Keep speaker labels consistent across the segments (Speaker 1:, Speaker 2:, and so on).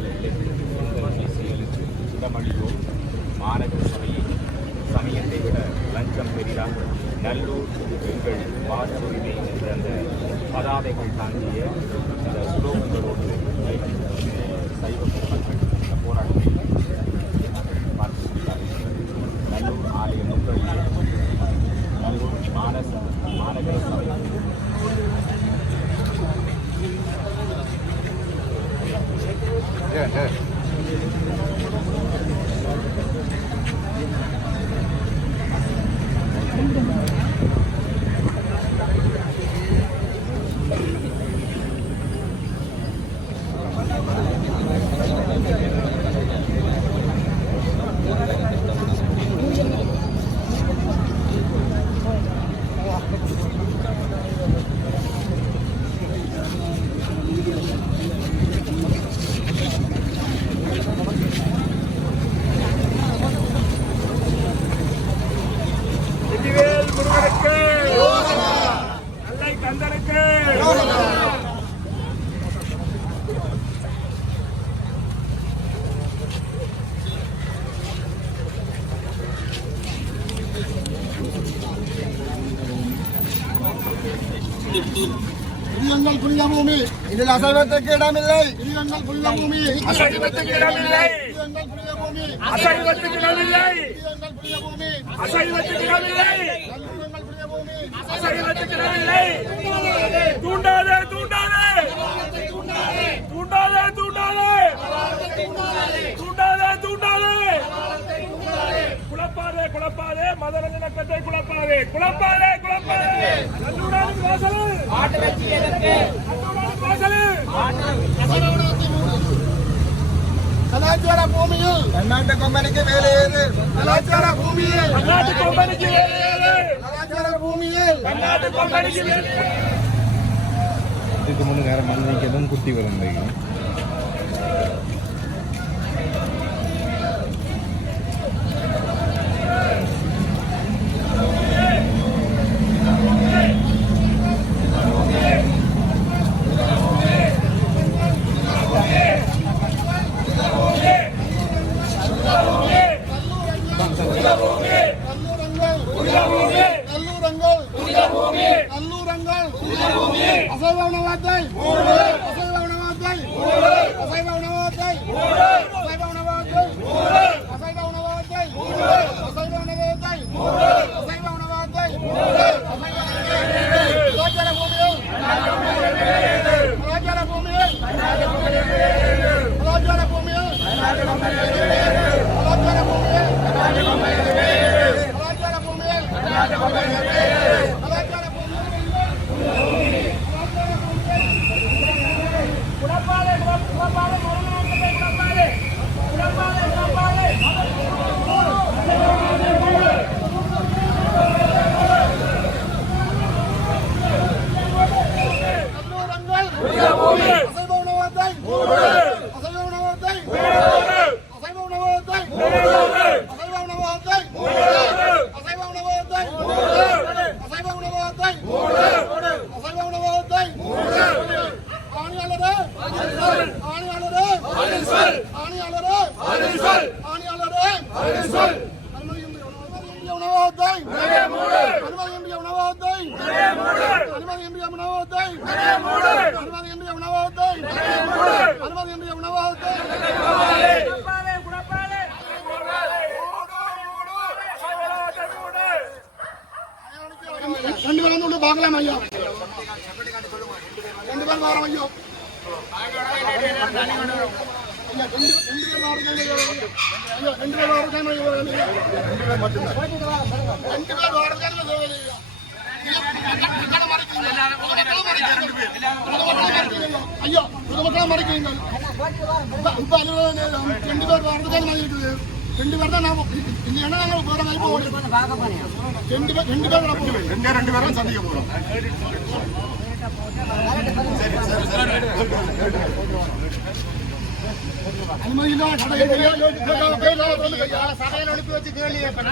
Speaker 1: காலநிலை சிஎலுக்கு இடமளிவோம் மாநகர சபையை சமயத்தை விட லஞ்சம் பெரிதாக நல்லூர்
Speaker 2: கந்தனுக்கு
Speaker 3: புனித பூமி இதில் அசைவத்துக்கு இடமில்லை. எங்கள் புனித பூமி
Speaker 2: அசைவத்துக்கு இடமில்லை. அசைவத்துக்கு இடமில்லை. அசைவத்துக்கு இடமில்லை
Speaker 3: இது எங்கள் புனித பூமி
Speaker 2: அசைவத்துக்கு இடமில்லை தூண்டாதே தூண்டாதே. தூண்டாதே தூண்டாதே. தூண்டாதே தூண்டாதே. குழப்பாதே குழப்பாதே. மதரஞ்சனக்கத்தை குழப்பாதே. குழப்பாதே குழப்பாதே. நல்லூரானுக்கு வாசலு. நல்லூரானுக்கு வாசலு.
Speaker 3: கலாச்சார பூமியில் கர்நாடக கம்பெனிக்கு வேலை ஏது கலாச்சார பூமியில்
Speaker 2: கர்நாட்டு கொம்பனுக்கு வேலை
Speaker 3: கலாச்சார பூமியில்.
Speaker 4: இதுக்கு முன்னு வேற மண்ணிக்கு குத்தி வரும்
Speaker 3: பார்க்கலாம் ஐயா ரெண்டு பேரும் வரோம் ஐயோ ஐயா ரெண்டு ரெண்டு பேர் வாரம் ஐயா ரெண்டு பேர் வாரம் ரெண்டு பேர் மட்டும்தான் ரெண்டு பேர் வாரம் ஐயா பொதுமக்களை மறைக்கிறீங்க இப்ப அலுவலக ரெண்டு பேர் வாரத்துக்கு நான் இருக்குது ரெண்டு பேர் தான் நாம இல்லைன்னா நாங்கள் வேற மாதிரி போவோம் ரெண்டு பேர் ரெண்டு பேர் ரெண்டே ரெண்டு பேரும் சந்திக்க போறோம். அனுமதி அனுப்பி வச்சு கேள்வி கேட்பேன்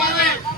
Speaker 3: டிரைவர்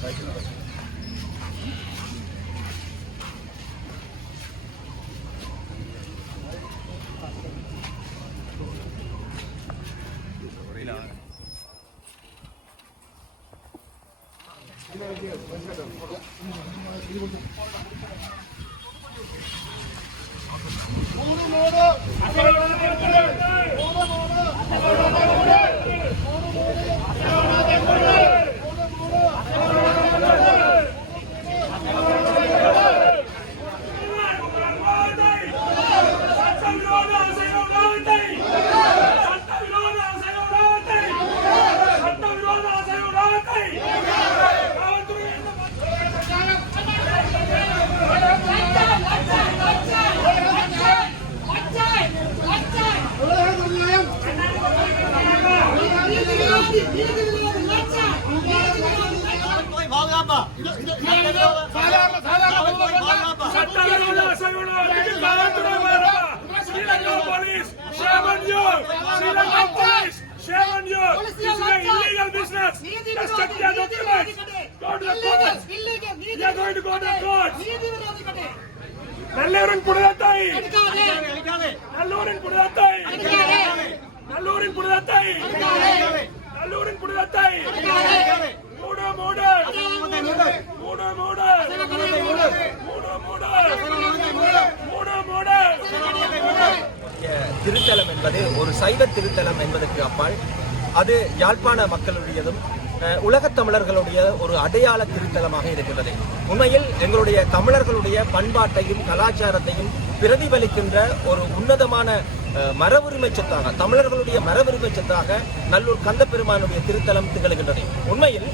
Speaker 2: ഉണ്ടാക്കുന്നത് ഇതിലാണ് நல்லூரின் புனிதத்தாய் நல்லூரின் புனிதத்தாய் நல்லூரின் புனிதத்தாய் நல்லூரின் புனிதத்தாய்
Speaker 5: திருத்தலம் என்பது ஒரு சைவ திருத்தலம் என்பதற்கு அப்பால் அது யாழ்ப்பாண மக்களுடையதும் உலகத் தமிழர்களுடைய ஒரு அடையாள திருத்தலமாக இருக்கின்றது. உண்மையில் எங்களுடைய தமிழர்களுடைய பண்பாட்டையும் கலாச்சாரத்தையும் பிரதிபலிக்கின்ற ஒரு உன்னதமான மரபுரிமை சொத்தாக தமிழர்களுடைய மரபுரிமை சொத்தாக நல்லூர் கந்தப்பெருமானுடைய திருத்தலம் திகழ்கின்றது. உண்மையில்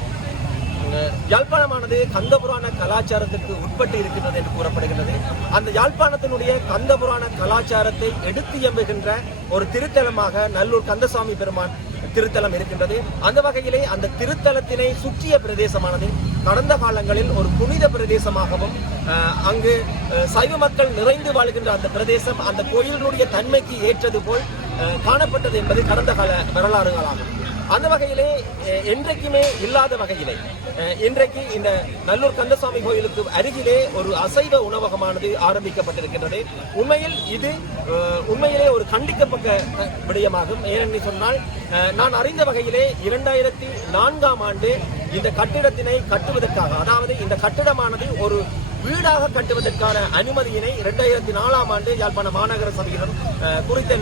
Speaker 5: யாழ்ப்பாணமானது கந்தபுராண கலாச்சாரத்திற்கு உட்பட்டு இருக்கின்றது என்று கூறப்படுகின்றது. அந்த யாழ்ப்பாணத்தினுடைய கந்தபுராண கலாச்சாரத்தை எடுத்து எம்புகின்ற ஒரு திருத்தலமாக நல்லூர் கந்தசாமி பெருமான் திருத்தலம் இருக்கின்றது. அந்த வகையிலே அந்த திருத்தலத்தினை சுற்றிய பிரதேசமானது கடந்த காலங்களில் ஒரு புனித பிரதேசமாகவும் அங்கு சைவ மக்கள் நிறைந்து வாழ்கின்ற அந்த பிரதேசம் அந்த கோயிலினுடைய தன்மைக்கு ஏற்றது போல் காணப்பட்டது என்பது கடந்த கால வரலாறுகளாகும். அந்த வகையிலே என்றைக்குமே இல்லாத வகையிலே இன்றைக்கு இந்த நல்லூர் கந்தசாமி கோயிலுக்கு அருகிலே ஒரு அசைவ உணவகமானது ஆரம்பிக்கப்பட்டிருக்கின்றது. உண்மையில் இது உண்மையிலே ஒரு கண்டிக்கப்பட்ட விடயமாகும். ஏனென்று சொன்னால் நான் அறிந்த வகையிலே இரண்டாயிரத்தி நான்காம் ஆண்டு இந்த கட்டிடத்தினை கட்டுவதற்காக அதாவது இந்த கட்டிடமானது ஒரு வீடாக கட்டுவதற்கான அனுமதியினை இரண்டாயிரத்தி நாலாம் ஆண்டு யாழ்ப்பாண மாநகர சபையிடம் குறித்த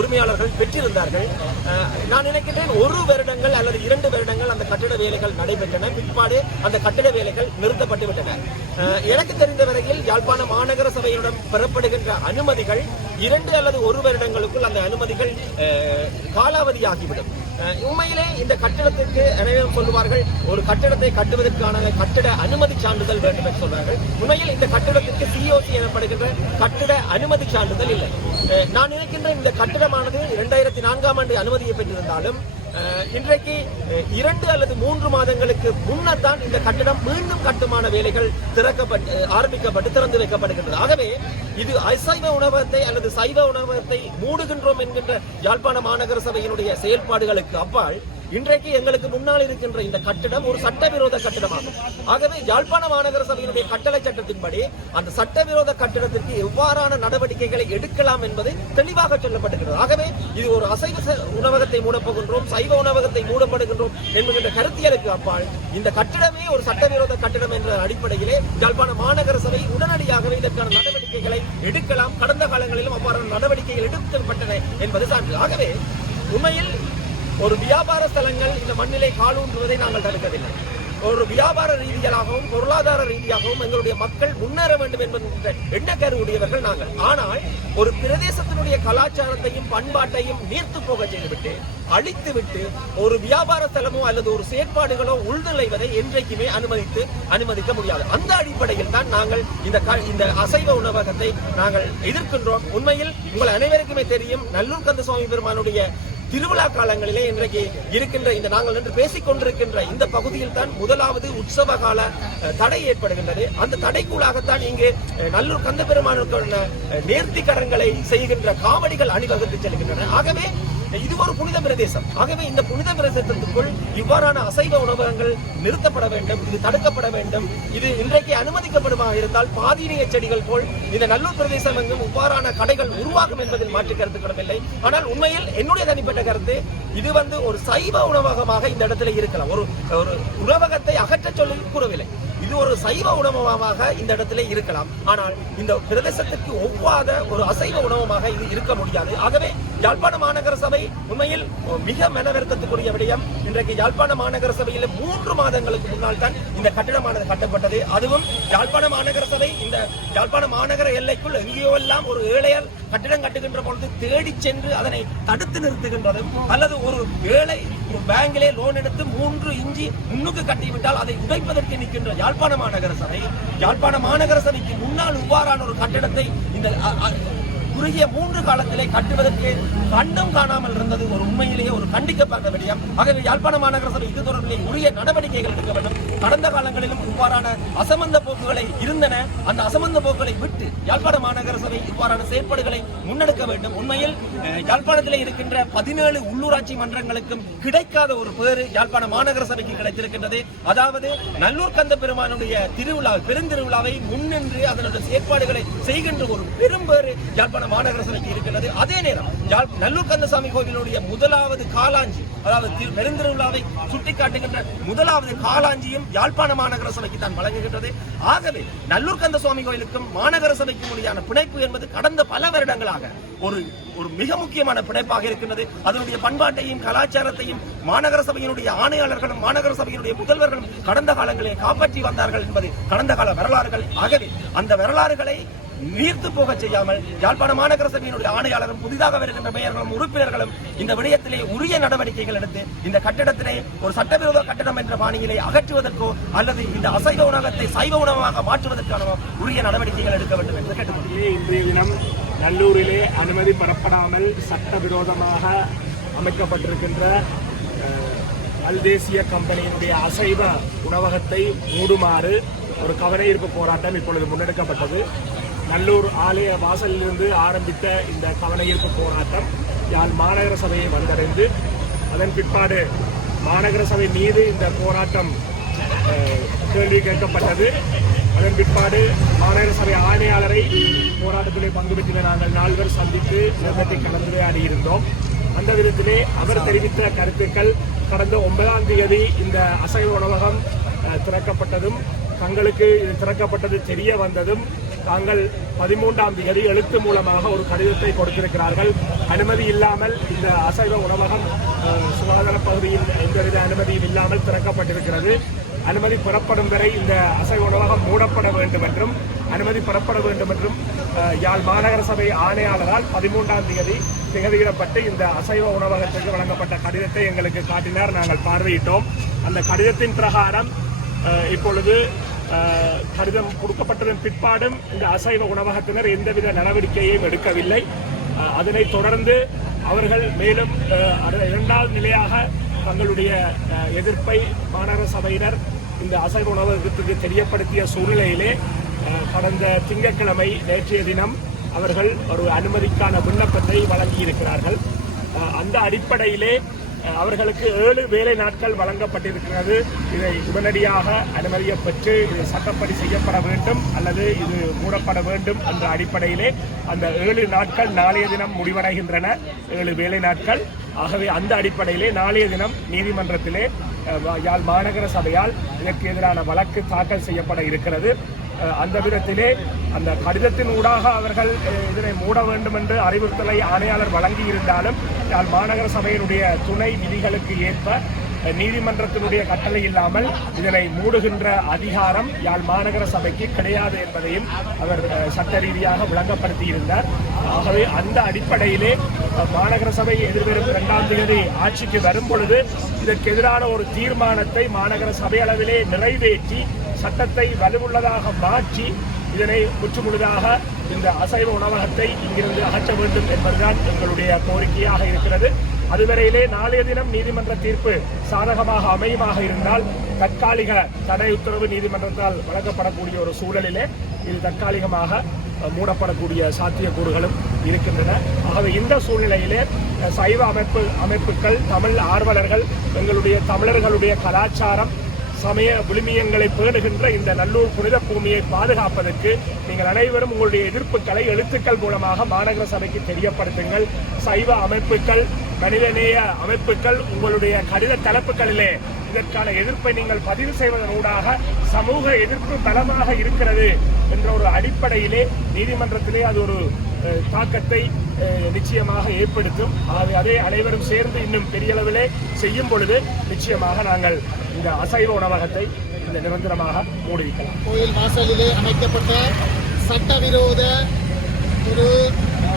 Speaker 5: உரிமையாளர்கள் பெற்றிருந்தார்கள். நான் நினைக்கின்றேன் ஒரு வருடங்கள் அல்லது இரண்டு வருடங்கள் அந்த கட்டிட வேலைகள் நடைபெற்றன. பிற்பாடு அந்த கட்டிட வேலைகள் நிறுத்தப்பட்டு விட்டன. எனக்கு தெரிந்த வரையில் யாழ்ப்பாண மாநகர சபையிடம் பெறப்படுகின்ற அனுமதிகள் இரண்டு அல்லது ஒரு வருடங்களுக்குள் அந்த அனுமதிகள் காலாவதியாகிவிடும். உண்மையிலே இந்த கட்டிடத்திற்கு அனைவரும் சொல்லுவார்கள் ஒரு கட்டிடத்தை கட்டுவதற்கான கட்டிட அனுமதி சான்றிதழ் வேண்டும் என்று சொல்றார்கள் உண்மையில் இந்த கட்டிடத்திற்கு சிஓசி எனப்படுகின்ற கட்டிட அனுமதி சான்றிதழ் இல்லை. நான் நினைக்கின்றேன் இந்த கட்டிடமானது இரண்டாயிரத்தி நான்காம் ஆண்டு அனுமதியை பெற்றிருந்தாலும் இன்றைக்கு இரண்டு அல்லது மூன்று மாதங்களுக்கு முன்னர் தான் இந்த கட்டிடம் மீண்டும் கட்டுமான வேலைகள் திறக்கப்பட்டு ஆரம்பிக்கப்பட்டு திறந்து வைக்கப்படுகின்றது. ஆகவே இது அசைவ உணவகத்தை அல்லது சைவ உணவகத்தை மூடுகின்றோம் என்கின்ற யாழ்ப்பாண மாநகர சபையினுடைய செயல்பாடுகளுக்கு அப்பால் இன்றைக்கு எங்களுக்கு முன்னால் இருக்கின்ற இந்த கட்டிடம் ஒரு சட்டவிரோத கட்டிடமாகும். ஆகவே யாழ்ப்பாண மாநகர சபையினுடைய கட்டளை சட்டத்தின்படி அந்த சட்டவிரோத கட்டிடத்திற்கு எவ்வாறான நடவடிக்கைகளை எடுக்கலாம் என்பது தெளிவாக சொல்லப்பட்டிருக்கிறது ஆகவே இது ஒரு அசைவ உணவகத்தை மூடப்போகின்றோம் சைவ உணவகத்தை மூடப்படுகின்றோம் என்கின்ற கருத்தியலுக்கு அப்பால் இந்த கட்டிடமே ஒரு சட்டவிரோத கட்டிடம் என்ற அடிப்படையிலே யாழ்ப்பாண மாநகர சபை உடனடியாகவே இதற்கான நடவடிக்கைகளை எடுக்கலாம். கடந்த காலங்களிலும் அவ்வாறான நடவடிக்கைகள் எடுக்கப்பட்டன என்பது சான்று. ஆகவே உண்மையில் ஒரு வியாபார ஸ்தலங்கள் இந்த மண்ணிலே காலூன்றுவதை நாங்கள் தடுக்கவில்லை. ஒரு வியாபார ரீதியாகவும் பொருளாதார ரீதியாகவும் எங்களுடைய மக்கள் முன்னேற வேண்டும் என்பது எண்ணக்கரு உடையவர்கள் நாங்கள். ஆனால் ஒரு பிரதேசத்தினுடைய கலாச்சாரத்தையும் பண்பாட்டையும் நீர்த்து போக செய்துவிட்டு அழித்துவிட்டு ஒரு வியாபார தலமோ அல்லது ஒரு செயற்பாடுகளோ உள்நுழைவதை என்றைக்குமே அனுமதித்து அனுமதிக்க முடியாது. அந்த அடிப்படையில் தான் நாங்கள் இந்த க- இந்த அசைவ உணவகத்தை நாங்கள் எதிர்க்கின்றோம். உண்மையில் உங்கள் அனைவருக்குமே தெரியும் நல்லூர் கந்தசுவாமி பெருமானுடைய திருவிழா காலங்களிலே இன்றைக்கு இருக்கின்ற இந்த நாங்கள் நின்று பேசிக் கொண்டிருக்கின்ற இந்த பகுதியில் தான் முதலாவது உற்சவ கால அஹ், தடை ஏற்படுகின்றது. அந்த தடைக்குள்ளாகத்தான் இங்கு நல்லூர் கந்த பெருமானுக்கான நேர்த்திக்கரங்களை செய்கின்ற காவடிகள் அணிவகுத்து செல்கின்றன. ஆகவே இது ஒரு புனித பிரதேசம். ஆகவே இந்த புனித பிரதேசத்திற்குள் இவ்வாறான அசைவ உணவகங்கள் நிறுத்தப்பட வேண்டும் இது தடுக்கப்பட வேண்டும். இது இன்றைக்கு அனுமதிக்கப்படுமா இருந்தால் பாதிரிய செடிகள் போல் இந்த நல்லூர் பிரதேசம் எங்கும் இவ்வாறான கடைகள் உருவாகும் என்பதில் மாற்று கருத்து இல்லை. ஆனால் உண்மையில் என்னுடைய தனிப்பட்ட கருத்து இது வந்து ஒரு சைவ உணவகமாக இந்த இடத்துல இருக்கலாம். ஒரு ஒரு உணவகத்தை அகற்ற சொல்லி கூறவில்லை. இது ஒரு சைவ உணவகமாக இந்த இடத்துல இருக்கலாம். ஆனால் இந்த பிரதேசத்துக்கு ஒவ்வாத ஒரு அசைவ உணவமாக இது இருக்க முடியாது. ஆகவே யாழ்ப்பாண மாநகர சபை உண்மையில் மிக மனவருத்தத்துக்குரிய விடயம். இன்றைக்கு யாழ்ப்பாண மாநகர சபையில் மூன்று மாதங்களுக்கு முன்னால் தான் இந்த கட்டிடமானது கட்டப்பட்டது. அதுவும் யாழ்ப்பாண மாநகர சபை இந்த யாழ்ப்பாண மாநகர எல்லைக்குள் எங்கேயோ எல்லாம் ஒரு ஏழையர் கட்டிடம் கட்டுகின்ற பொழுது தேடி சென்று அதனை தடுத்து நிறுத்துகின்றதும் அல்லது ஒரு ஏழை பேங்கிலே லோன் எடுத்து மூன்று இஞ்சி முன்னுக்கு கட்டிவிட்டால் அதை உடைப்பதற்கு நிற்கின்ற யாழ்ப்பாண மாநகர சபை யாழ்ப்பாண மாநகர சபைக்கு முன்னால் இவ்வாறான ஒரு கட்டிடத்தை இந்த குறுகிய மூன்று காலத்திலே கட்டுவதற்கு கண்டும் காணாமல் இருந்தது ஒரு உண்மையிலேயே ஒரு கண்டிக்கப்பட்ட விடயம். ஆகவே யாழ்ப்பாண மாநகர சபை இது தொடர்பிலே உரிய நடவடிக்கைகள் எடுக்க வேண்டும். கடந்த காலங்களிலும் இவ்வாறான அசமந்த போக்குகளை இருந்தன. அந்த அசமந்த போக்குகளை விட்டு யாழ்ப்பாண மாநகர சபை இவ்வாறான செயற்பாடுகளை முன்னெடுக்க வேண்டும். உண்மையில் யாழ்ப்பாணத்தில் இருக்கின்ற பதினேழு உள்ளூராட்சி மன்றங்களுக்கும் கிடைக்காத ஒரு பேரு யாழ்ப்பாண மாநகர சபைக்கு கிடைத்திருக்கின்றது. அதாவது நல்லூர் கந்த பெருமானுடைய திருவிழா பெருந்திருவிழாவை முன்னின்று அதனுடைய செயற்பாடுகளை செய்கின்ற ஒரு பெரும் பேரு யாழ்ப்பாண மாநகர சபைக்கு இருக்கிறது அதே நேரம் நல்லூர் கந்தசாமி கோவிலுடைய முதலாவது காலாஞ்சி அதாவது திரு- பெருந்திருவிழாவை சுட்டிக்காட்டுகின்ற முதலாவது காலாஞ்சியும் யாழ்ப்பாண மாநகர சபைக்கு தான் வழங்குகின்றது. ஆகவே நல்லூர் கந்தசுவாமி கோயிலுக்கும் மாநகர சபைக்கும் இடையான பிணைப்பு என்பது கடந்த பல வருடங்களாக ஒரு ஒரு மிக முக்கியமான பிணைப்பாக இருக்கின்றது. அதனுடைய பண்பாட்டையும் கலாச்சாரத்தையும் மாநகர சபையினுடைய ஆணையாளர்களும் மாநகர சபையினுடைய முதல்வர்களும் கடந்த காலங்களில் காப்பாற்றி வந்தார்கள் என்பது கடந்த கால வரலாறுகள். ஆகவே அந்த வரலாறுகளை வீர்த்து போக செய்யாமல் யாழ்ப்பாண மாநகர சபையினுடைய ஆணையாளரும் புதிதாக வருகின்ற மேயர்களும் உறுப்பினர்களும் இந்த விடயத்திலே உரிய நடவடிக்கைகள் எடுத்து இந்த கட்டிடத்திலே ஒரு சட்டவிரோத கட்டடம் என்ற பாணியிலே அகற்றுவதற்கோ அல்லது இந்த அசைவ உணவகத்தை சைவ உணவாக மாற்றுவதற்கான உரிய நடவடிக்கைகள் எடுக்க வேண்டும் என்று கேட்டுக்கொள்கிறேன்
Speaker 2: இன்றைய தினம் நல்லூரிலே அனுமதி பெறப்படாமல் சட்டவிரோதமாக அமைக்கப்பட்டிருக்கின்ற அல் தேசிய கம்பெனியினுடைய அசைவ உணவகத்தை மூடுமாறு ஒரு கவனஈர்ப்பு போராட்டம் இப்பொழுது முன்னெடுக்கப்பட்டது. நல்லூர் ஆலய வாசலிலிருந்து ஆரம்பித்த இந்த கவனஈர்ப்பு போராட்டம் யாழ் மாநகர சபையை வந்தடைந்து அதன் பிற்பாடு மாநகர சபை மீது இந்த போராட்டம் கேள்வி கேட்கப்பட்டது. அதன் பிற்பாடு மாநகர சபை ஆணையாளரை போராட்டத்திலே பங்கு பெற்றின நாங்கள் நால்வர் சந்தித்து நிறுவனத்தை கலந்துரையாடி இருந்தோம். அந்த விதத்திலே அவர் தெரிவித்த கருத்துக்கள் கடந்த ஒன்பதாம் தேதி இந்த அசைவ உணவகம் திறக்கப்பட்டதும் தங்களுக்கு இது திறக்கப்பட்டது தெரிய வந்ததும் தாங்கள் பதிமூன்றாம் தேதி எழுத்து மூலமாக ஒரு கடிதத்தை கொடுத்திருக்கிறார்கள். அனுமதி இல்லாமல் இந்த அசைவ உணவகம் சுகாதார பகுதியில் எந்தவித அனுமதியும் இல்லாமல் திறக்கப்பட்டிருக்கிறது. அனுமதி பெறப்படும் வரை இந்த அசைவ உணவகம் மூடப்பட வேண்டும் என்றும் அனுமதி பெறப்பட வேண்டும் என்றும் யாழ் மாநகர சபை ஆணையாளரால் பதிமூன்றாம் தேதி திகதியிடப்பட்டு இந்த அசைவ உணவகத்திற்கு வழங்கப்பட்ட கடிதத்தை எங்களுக்கு காட்டினார். நாங்கள் பார்வையிட்டோம். அந்த கடிதத்தின் பிரகாரம் இப்பொழுது கடிதம் கொடுக்கப்பட்டதன் பிற்பாடும் இந்த அசைவ உணவகத்தினர் எந்தவித நடவடிக்கையையும் எடுக்கவில்லை. அதனைத் தொடர்ந்து அவர்கள் மேலும் இரண்டாவது நிலையாக தங்களுடைய எதிர்ப்பை மாநகர சபையினர் இந்த அசைவ உணவகத்துக்கு தெரியப்படுத்திய சூழ்நிலையிலே கடந்த திங்கட்கிழமை நேற்றைய தினம் அவர்கள் ஒரு அனுமதிக்கான விண்ணப்பத்தை வழங்கியிருக்கிறார்கள். அந்த அடிப்படையிலே அவர்களுக்கு ஏழு வேலை நாட்கள் வழங்கப்பட்டிருக்கிறது. இதை உடனடியாக அனுமதியை பெற்று இது சட்டப்படி செய்யப்பட வேண்டும் அல்லது இது மூடப்பட வேண்டும் என்ற அடிப்படையிலே அந்த ஏழு நாட்கள் நாளைய தினம் முடிவடைகின்றன. ஏழு வேலை நாட்கள். ஆகவே அந்த அடிப்படையிலே நாளைய தினம் நீதிமன்றத்திலே யாழ் மாநகர சபையால் இதற்கு எதிரான வழக்கு தாக்கல் செய்யப்பட இருக்கிறது. அந்த விதத்திலே அந்த கடிதத்தின் ஊடாக அவர்கள் இதனை மூட வேண்டும் என்று அறிவுறுத்தலை ஆணையாளர் வழங்கி இருந்தாலும் யாழ் மாநகர சபையினுடைய துணை விதிகளுக்கு ஏற்ப நீதிமன்றத்தினுடைய கட்டளை இல்லாமல் இதனை மூடுகின்ற அதிகாரம் யாழ் மாநகர சபைக்கு கிடையாது என்பதையும் அவர் சட்ட ரீதியாக விளங்கப்படுத்தியிருந்தார். ஆகவே அந்த அடிப்படையிலே மாநகர சபை எதிர்வரும் இரண்டாம் தேதி ஆட்சிக்கு வரும் பொழுது இதற்கு எதிரான ஒரு தீர்மானத்தை மாநகர சபை அளவிலே நிறைவேற்றி சட்டத்தை வலுவுள்ளதாக மாற்றி இதனை முற்றுமுழுதாக இந்த அசைவ உணவகத்தை இங்கிருந்து அகற்ற வேண்டும் என்பதுதான் எங்களுடைய கோரிக்கையாக இருக்கிறது. அதுவரையிலே நாளைய தினம் நீதிமன்ற தீர்ப்பு சாதகமாக அமையுமாக இருந்தால் தற்காலிக தடை உத்தரவு நீதிமன்றத்தால் வழங்கப்படக்கூடிய ஒரு சூழலிலே இது தற்காலிகமாக மூடப்படக்கூடிய சாத்தியக்கூறுகளும் இருக்கின்றன. ஆகவே இந்த சூழ்நிலையிலே சைவ அமைப்பு அமைப்புகள் தமிழ் ஆர்வலர்கள் எங்களுடைய தமிழர்களுடைய கலாச்சாரம் சமய விழுமியங்களை பேணுகின்ற இந்த நல்லூர் புனித பூமியை பாதுகாப்பதற்கு நீங்கள் அனைவரும் உங்களுடைய எதிர்ப்புகளை எழுத்துக்கள் மூலமாக மாநகர சபைக்கு தெரியப்படுத்துங்கள். சைவ அமைப்புகள் மனிதநேய அமைப்புகள் உங்களுடைய கடித தலைப்புகளிலே இதற்கான எதிர்ப்பை நீங்கள் பதிவு செய்வதனூடாக சமூக எதிர்ப்பு பலமாக இருக்கிறது என்ற ஒரு அடிப்படையிலே நீதிமன்றத்திலே அது ஒரு தாக்கத்தை நிச்சயமாக ஏற்படுத்தும். ஆகவே அதை அனைவரும் சேர்ந்து இன்னும் பெரிய அளவிலே செய்யும் பொழுது நிச்சயமாக நாங்கள் இந்த அசைவ உணவகத்தை இந்த நிரந்தரமாக மூடிவிக்கலாம்.
Speaker 3: கோயில் வாசலிலே அமைக்கப்பட்ட சட்டவிரோத ஒரு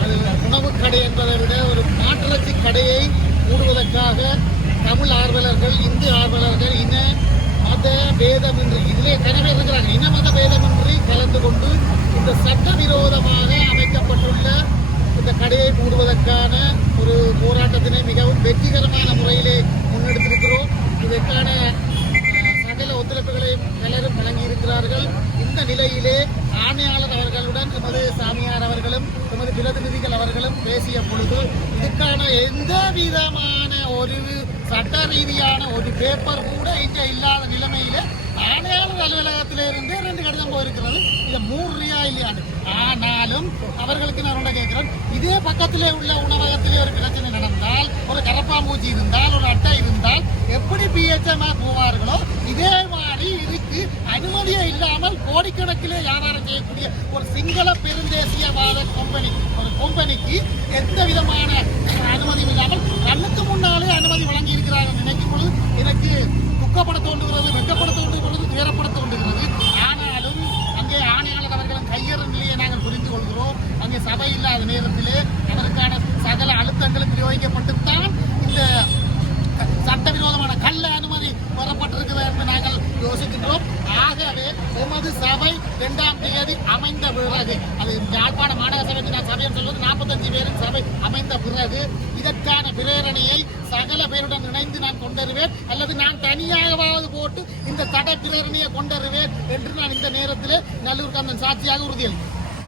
Speaker 3: அஹ், உணவுக் கடை என்பதை விட ஒரு மாட்டிறைச்சி கடையை மூடுவதற்காக தமிழ் ஆர்வலர்கள் இந்து ஆர்வலர்கள் இன மத பேதமின்றி இதிலே கனவே இருக்கிறாங்க இன மத பேதமின்றி கலந்து கொண்டு இந்த சட்டவிரோதமாக அமைக்கப்பட்டுள்ள இந்த கடையை மூடுவதற்கான ஒரு போராட்டத்தினை மிகவும் வெற்றிகரமான முறையிலே முன்னெடுத்திருக்கிறோம். இதற்கான சகல ஒத்துழைப்புகளையும் பலரும் வழங்கியிருக்கிறார்கள். இந்த நிலையிலே ஆணையாளர் அவர்களுடன் எமது சாமியார் அவர்களும் எமது பிரதிநிதிகள் அவர்களும் பேசிய பொழுது இதுக்கான எந்த விதமான ஒரு சட்ட ரீதியான ஒரு பேப்பர் கூட இங்கே இல்லாத நிலைமையில ஆணையாளர் அலுவலகத்திலிருந்து ரெண்டு கடிதம் போயிருக்கிறது. இது மூடுறியா இல்லையான்னு ஆனாலும் அவர்களுக்கு நான் ஒன்றை கேட்கிறேன். இதே பக்கத்திலே உள்ள உணவகத்திலே ஒரு பிரச்சனை நடந்தால் ஒரு கரப்பாம்பூச்சி இருந்தால் ஒரு அட்டை இருந்தால் எப்படி பிஹெச்எம்ஆ போவார்களோ இதே மாதிரி இதுக்கு அனுமதியே இல்லாமல் கோடிக்கணக்கிலே வியாபாரம் செய்யக்கூடிய ஒரு சிங்கள பெருந்தேசியவாத கம்பெனி ஒரு கம்பெனிக்கு எந்த விதமான அனுமதியும் இல்லாமல் கண்ணுக்கு முன்னாலே அனுமதி வழங்கி இருக்கிறார்கள் நினைக்கும் பொழுது எனக்கு துக்கப்பட தோன்றுகிறது வெட்டப்பட